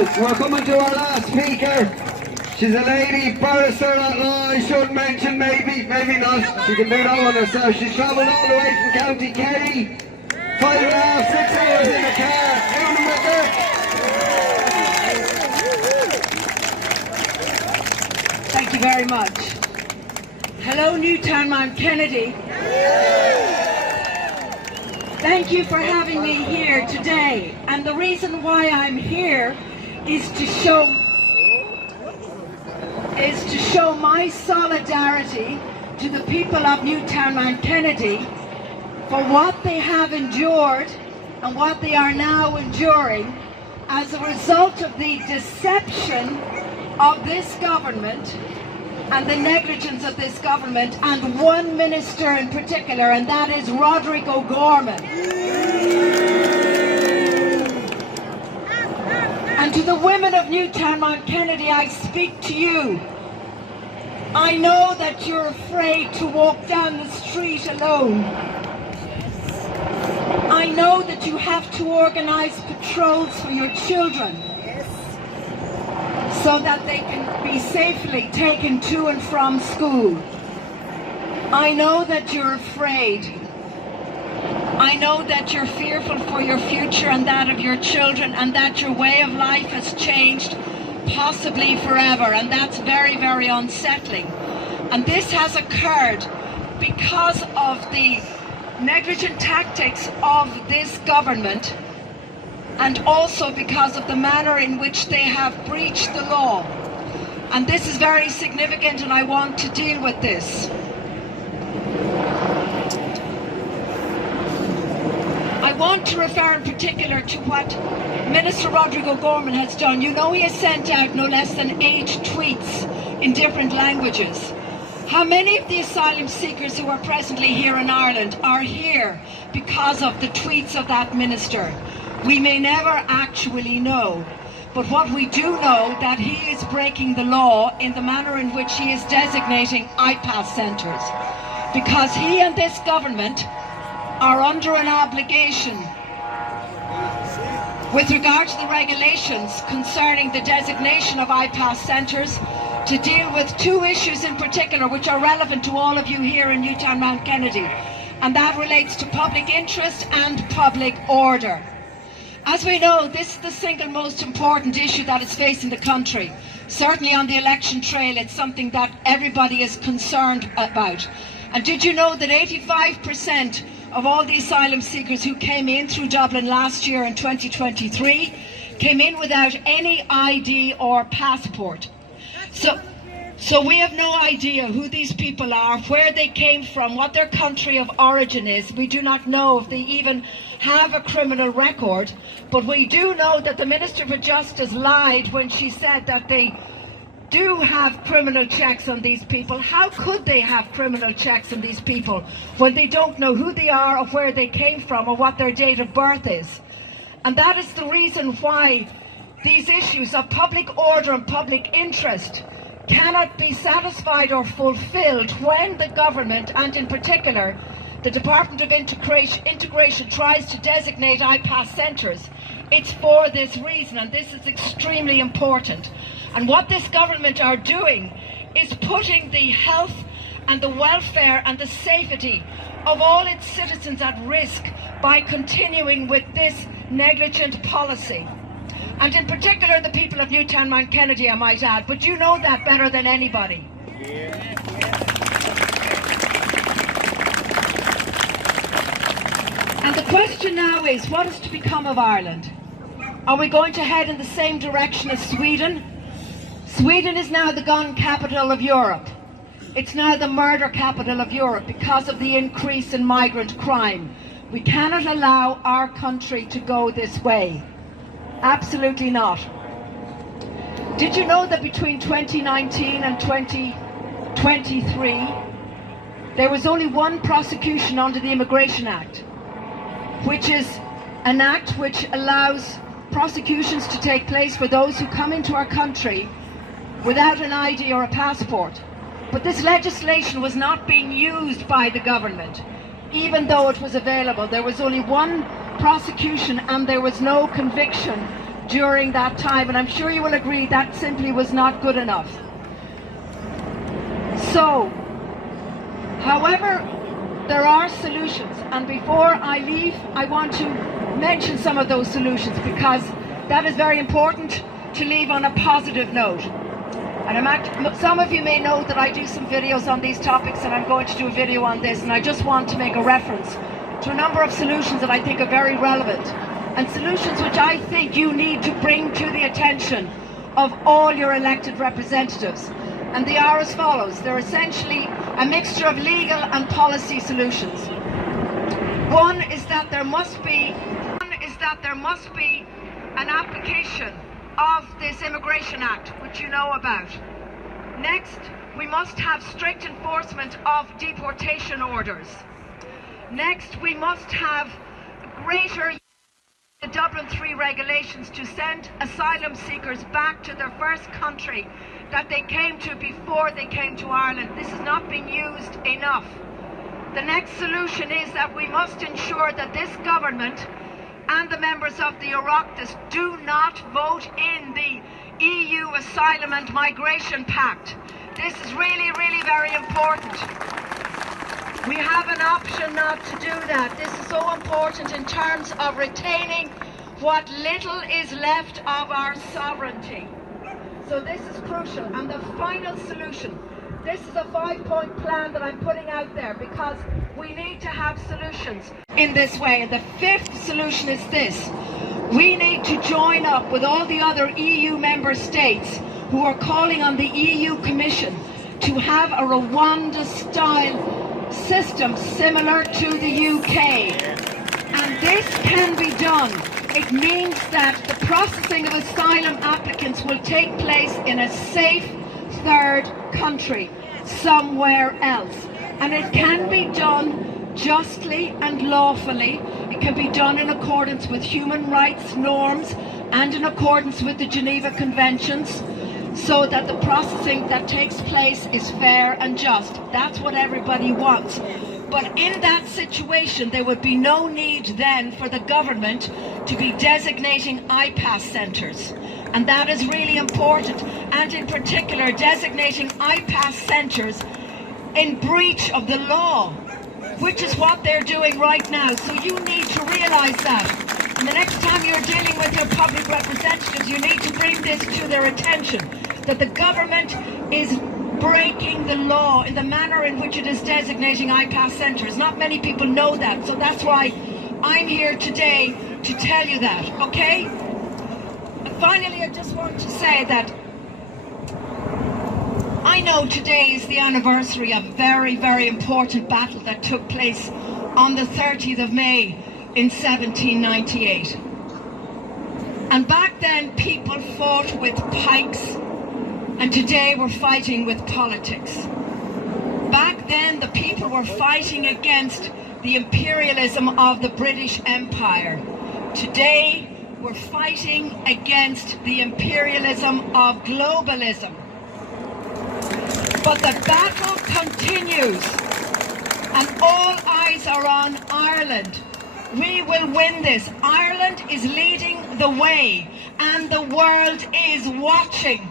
we're coming to our last speaker. She's a lady barrister at law, I should mention, maybe not. She can do that one herself. She's travelled all the way from County Kerry. 5.5, 6 hours in the car. Evening with her. Thank you very much. Hello, Newtown, Mount Kennedy. Thank you for having me here today. And the reason why I'm here is to show my solidarity to the people of Newtown, Mount Kennedy for what they have endured and what they are now enduring as a result of the deception of this government and the negligence of this government, and one minister in particular, and that is Roderick O'Gorman. And to the women of Newtown, Mount Kennedy, I speak to you. I know that you're afraid to walk down the street alone. I know that you have to organise patrols for your children so that they can be safely taken to and from school. I know that you're afraid. I know that you're fearful for your future and that of your children, and that your way of life has changed, possibly forever, and that's very, very unsettling. And this has occurred because of the negligent tactics of this government, and also because of the manner in which they have breached the law. And this is very significant, and I want to deal with this. I want to refer in particular to what Minister Roderick O'Gorman has done. You know, he has sent out no less than 8 tweets in different languages. How many of the asylum seekers who are presently here in Ireland are here because of the tweets of that minister? We may never actually know, but what we do know that he is breaking the law in the manner in which he is designating IPAS centres, because he and this government are under an obligation with regard to the regulations concerning the designation of IPAS centres to deal with 2 issues in particular which are relevant to all of you here in Newtown, Mount Kennedy, and that relates to public interest and public order. As we know, this is the single most important issue that is facing the country. Certainly on the election trail, it's something that everybody is concerned about. And did you know that 85% of all the asylum seekers who came in through Dublin last year in 2023 came in without any ID or passport? So we have no idea who these people are, where they came from, what their country of origin is. We do not know if they even have a criminal record, but we do know that the Minister for Justice lied when she said that they do have criminal checks on these people. How could they have criminal checks on these people when they don't know who they are or where they came from or what their date of birth is? And that is the reason why these issues of public order and public interest cannot be satisfied or fulfilled when the government, and in particular the Department of Integration, tries to designate IPAS centres. It's for this reason, and this is extremely important. And what this government are doing is putting the health and the welfare and the safety of all its citizens at risk by continuing with this negligent policy. And in particular the people of Newtown, Mount Kennedy, I might add, but you know that better than anybody. And the question now is, what is to become of Ireland? Are we going to head in the same direction as Sweden? Sweden is now the gun capital of Europe. It's now the murder capital of Europe because of the increase in migrant crime. We cannot allow our country to go this way. Absolutely not. Did you know that between 2019 and 2023 there was only one prosecution under the Immigration Act, which is an act which allows prosecutions to take place for those who come into our country without an ID or a passport. But this legislation was not being used by the government, even though it was available. There was only one prosecution and there was no conviction during that time, and I'm sure you will agree that simply was not good enough. So, however, there are solutions, and before I leave, I want to mention some of those solutions, because that is very important to leave on a positive note. And some of you may know that I do some videos on these topics, and I'm going to do a video on this, and I just want to make a reference to a number of solutions that I think are very relevant, and solutions which I think you need to bring to the attention of all your elected representatives. And they are as follows. They're essentially a mixture of legal and policy solutions. One is that there must be an application of this Immigration Act, which you know about. Next, we must have strict enforcement of deportation orders. Next, we must have greater the Dublin III regulations to send asylum seekers back to their first country that they came to before they came to Ireland. This is not being used enough. The next solution is that we must ensure that this government and the members of the Oireachtas do not vote in the EU Asylum and Migration Pact. This is really, really very important. We have an option not to do that. This is so important in terms of retaining what little is left of our sovereignty. So this is crucial. And the final solution, this is a 5-point plan that I'm putting out there, because we need to have solutions in this way. And the fifth solution is this. We need to join up with all the other EU member states who are calling on the EU Commission to have a Rwanda-style system similar to the UK. And this can be done. It means that the processing of asylum applicants will take place in a safe third country, somewhere else. And it can be done justly and lawfully. It can be done in accordance with human rights norms and in accordance with the Geneva Conventions, so that the processing that takes place is fair and just. That's what everybody wants. But in that situation, there would be no need then for the government to be designating IPAS centres. And that is really important. And in particular, designating IPAS centres in breach of the law, which is what they're doing right now. So you need to realise that. And the next time you're dealing with your public representatives, you need to bring this to their attention, that the government is breaking the law in the manner in which it is designating IPAS centres. Not many people know that, so that's why I'm here today to tell you that, okay? And finally, I just want to say that I know today is the anniversary of a very, very important battle that took place on the 30th of May in 1798. And back then people fought with pikes, and today we're fighting with politics. Back then the people were fighting against the imperialism of the British Empire. Today we're fighting against the imperialism of globalism. But the battle continues, and all eyes are on Ireland. We will win this. Ireland is leading the way, and the world is watching.